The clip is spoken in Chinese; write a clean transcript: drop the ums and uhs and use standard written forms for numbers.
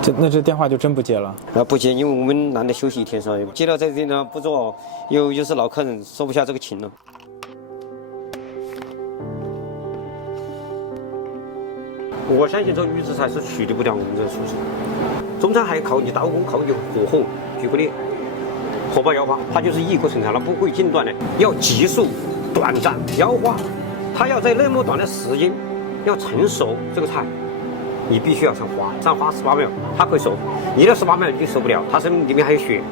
这电话就真不接了？不接，因为我们难得休息一天噻，接了在这里呢不做，有时老客人说不下这个情了。我相信这个预制菜是处理不了我们这个厨师，中餐还靠你刀工，靠你火候、举个例，火爆腰花，它就是一口生产，它不会间断的，要急速、短暂、腰花，它要在那么短的时间要成熟这个菜。你必须要上花18秒，它可以熟。你的18秒你就熟不了，它是里面还有血。